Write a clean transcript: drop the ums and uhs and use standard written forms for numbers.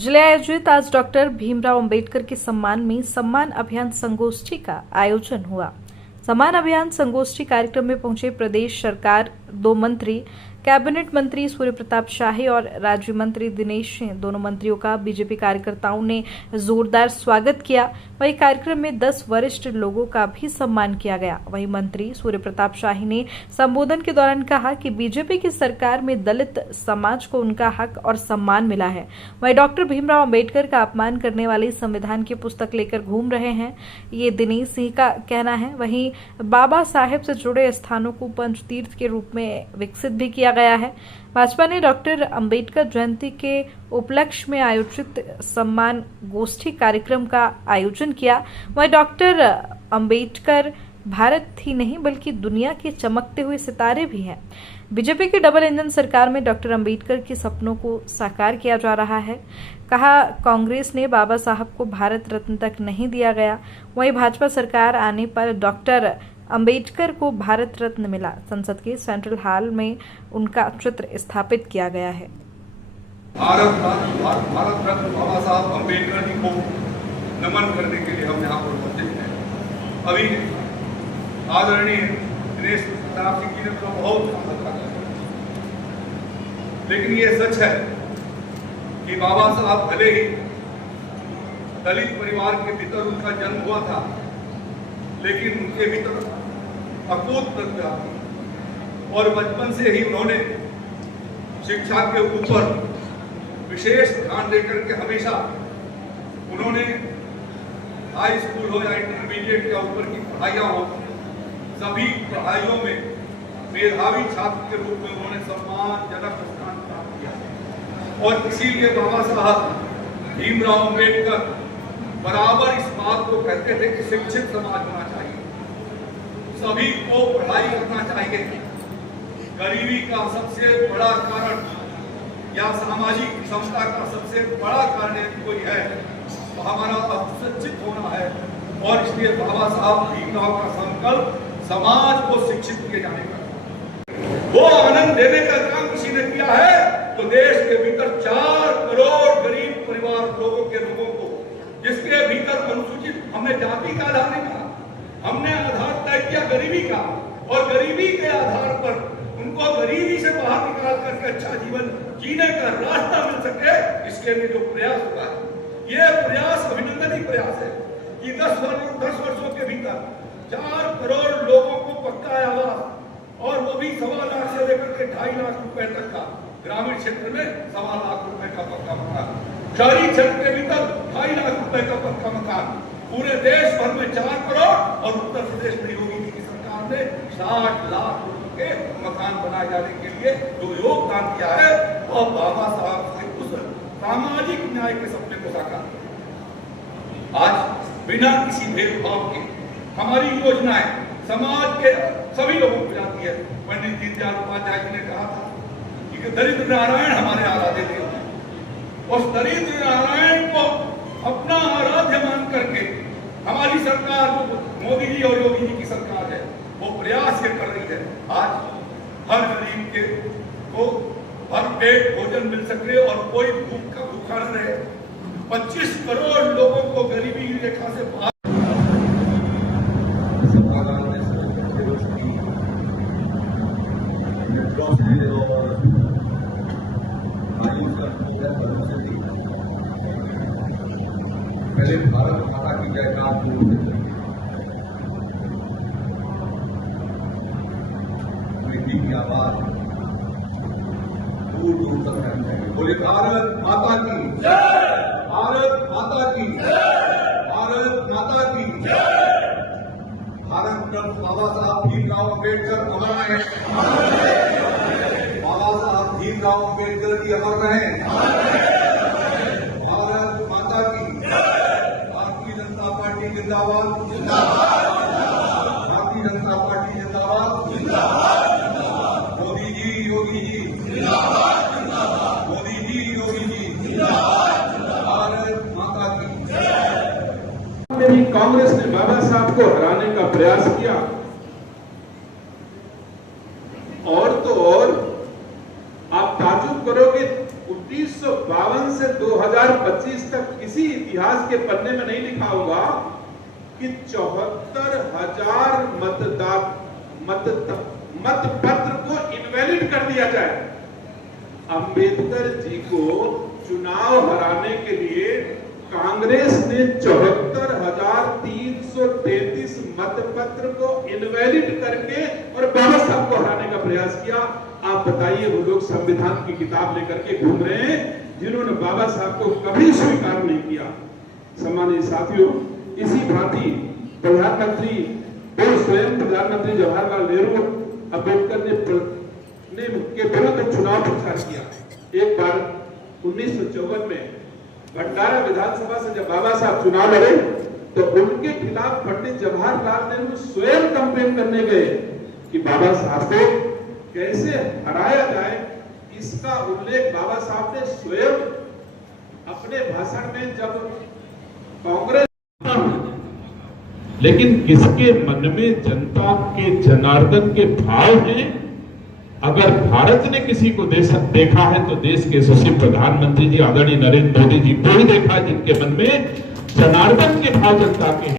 जिले आयोजित आज डॉक्टर भीमराव अंबेडकर के सम्मान में सम्मान अभियान संगोष्ठी का आयोजन हुआ। सम्मान अभियान संगोष्ठी कार्यक्रम में पहुंचे प्रदेश सरकार 2 मंत्री, कैबिनेट मंत्री सूर्य प्रताप शाही और राज्य मंत्री दिनेश सिंह। दोनों मंत्रियों का बीजेपी कार्यकर्ताओं ने जोरदार स्वागत किया। वहीं कार्यक्रम में 10 वरिष्ठ लोगों का भी सम्मान किया गया। वहीं मंत्री सूर्य प्रताप शाही ने संबोधन के दौरान कहा कि बीजेपी की सरकार में दलित समाज को उनका हक और सम्मान मिला है। वहीं डॉक्टर भीमराव अंबेडकर का अपमान करने वाली संविधान की पुस्तक लेकर घूम रहे हैं, ये दिनेश सिंह का कहना है। वहीं बाबा साहेब से जुड़े स्थानों को पंचतीर्थ के रूप में विकसित भी किया गया है। भाजपा ने डॉक्टर अंबेडकर जयंती के उपलक्ष्य में आयोजित सम्मान गोष्ठी कार्यक्रम का आयोजन किया। वहीं डॉक्टर अंबेडकर भारत ही नहीं बल्कि दुनिया के चमकते हुए सितारे भी हैं। बीजेपी की डबल इंजन सरकार में डॉक्टर अंबेडकर के सपनों को साकार किया जा रहा है। कहा, कांग्रेस ने बाबा साहब को भारत रत्न तक नहीं दिया गया, वहीं भाजपा सरकार आने पर डॉक्टर अंबेडकर को भारत रत्न मिला। संसद के सेंट्रल हॉल में उनका चित्र स्थापित किया गया है। भारत रत्न बाबा साहब अंबेडकर जी को नमन करने के लिए हम यहाँ पर उपस्थित हैं। अभी आदरणीय दिनेश प्रताप सिंह जी ने तो बहुत कम बताया, लेकिन ये सच है कि बाबा साहब भले ही दलित परिवार के भीतर उनका जन्म हुआ था, लेकिन उनके भीतर अकूत प्रतिभा थी और बचपन से ही उन्होंने शिक्षा के ऊपर विशेष ध्यान देकर के हमेशा उन्होंने हाई स्कूल हो या इंटरमीडिएट या ऊपर की पढ़ाइयाँ हो, सभी पढ़ाइयों में मेधावी छात्र के रूप में उन्होंने सम्मानजनक स्थान प्राप्त किया। और इसीलिए बाबा साहब भीमराव अंबेडकर बराबर इस बात को कहते थे कि शिक्षित समाज होना चाहिए, सभी को पढ़ाई करना चाहिए। गरीबी का सबसे बड़ा कारण या सामाजिक समता का सबसे बड़ा कारण यदि कोई है तो हमारा अशिक्षित होना है। और इसलिए बाबा साहब भीमराव का संकल्प समाज को शिक्षित किए जाने का, वो आनंद देने का काम किसी ने किया है तो देश के भीतर 4 करोड़ गरीब परिवार लोगों को जिसके भीतर अनुसूचित, हमने जाति का आधार नहीं कहा, हमने आधार तय किया गरीबी का, और गरीबी के आधार पर उनको गरीबी से बाहर निकाल करके अच्छा जीवन जीने का रास्ता मिल सके, इसके लिए जो प्रयास हुआ है, ये प्रयास अभिनंदनीय प्रयास है कि 10 वर्षों के भीतर 4 करोड़ लोगों को पक्का आवास, और वो भी 1.25 लाख से लेकर के 2.5 लाख रुपए तक का, ग्रामीण क्षेत्र में 1.25 लाख रुपए का पक्का मकान, शहरी क्षेत्र के भीतर 2.5 लाख रुपए का पक्का मकान, पूरे देश भर में 4 करोड़, और उत्तर प्रदेश में योगी जी की सरकार ने 60 लाख रुपए के मकान बनाए जाने के लिए जो योगदान किया है, वह बाबा साहब के उस सामाजिक न्याय के सपने को साकार किया। आज बिना किसी भेदभाव के हमारी योजनाएं समाज के सभी लोगों को जाती है। पंडित दीनदयाल उपाध्याय जी ने कहा था कि दरिद्र नारायण हमारे आराध्य देव हैं, उस दरिद्र नारायण को अपना आराध्य मान करके हमारी सरकार, जो मोदी जी और योगी जी की सरकार है, वो प्रयास ये कर रही है आज हर गरीब के को हर पेट भोजन मिल सके और कोई भूखा न रहे। 25 करोड़ लोगों को गरीबी रेखा से बाहर पहले भारत माता की जयकार की आवाज दूर दूर तक रहनी चाहिए। बोले भारत माता की जय, भारत माता की जय, भारत माता की जय। भारत रत्न बाबा साहब भीमराव अंबेडकर अमर रहे, बाबा साहब भीमराव अंबेडकर की अमर रहे। भारत माता की भारतीय जनता पार्टी जिंदाबाद, भारतीय जनता पार्टी जिंदाबाद, मोदी जी योगी जी जिंदाबाद, मोदी जी योगी जी भारत माता की जय। कांग्रेस ने बाबा साहब को हराने का प्रयास किया, और तो और आप ताजुब करोगे 1952 से 2025 किसी इतिहास के पन्ने में नहीं लिखा होगा कि 74,000 मत पत्र को इनवैलिड कर दिया जाए। अंबेडकर जी को चुनाव हराने के लिए कांग्रेस ने 74,333 मतपत्र को इनवैलिड करके और बाबा साहब को हराने का प्रयास किया। आप बताइए, वो लोग संविधान की किताब लेकर के घूम रहे हैं जिन्होंने बाबा साहब को कभी स्वीकार नहीं किया। सम्मानित साथियों, इसी भांति प्रधानमंत्री और स्वयं प्रधानमंत्री जवाहरलाल नेहरू अंबेडकर ने के विरुद्ध चुनाव प्रचार किया। एक बार 1954 में भंडारा विधानसभा से जब बाबा साहब चुनाव लड़े तो उनके खिलाफ पंडित जवाहरलाल नेहरू स्वयं कैंपेन करने गए कि बाबा साहब को कैसे हराया जाए। इसका उल्लेख बाबा साहब ने स्वयं अपने भाषण में जब कांग्रेस, लेकिन किसके मन में जनता के जनार्दन के भाव हैं। अगर भारत ने किसी को देखा है तो देश के यशस्वी प्रधानमंत्री जी आदरणीय नरेंद्र मोदी जी को ही देखा है, जिनके मन में जनार्दन के भाव जनता के हैं।